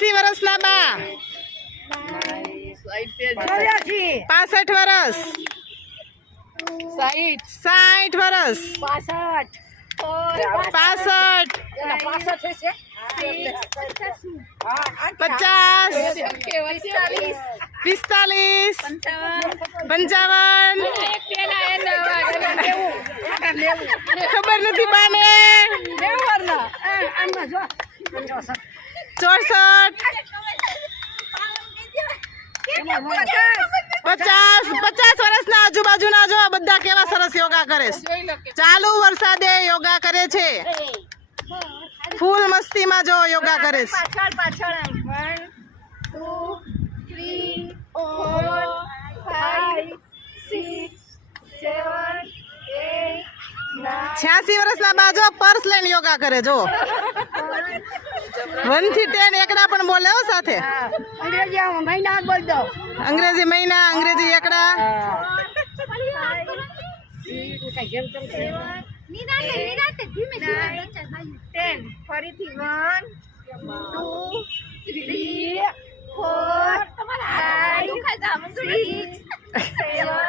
80 વર્ષના બા 65 વર્ષ 60 વર્ષ 65 50 45 55 ખબર નથી બાને 64 50 વર્ષના આજુબાજુના જો બધા કેવા સરસ યોગા કરે છે ચાલુ વરસાદે યોગા કરે છે ફૂલ મસ્તીમાં જો યોગા કરે છે 86 વર્ષના બાજો પર્સ લઈને યોગા કરે જો 1 થી 10 એકડા પણ બોલે હો સાથે અંગ્રેજી મહિના અંગ્રેજી એકડા ફરીથી 1 2 3 4 5 6 7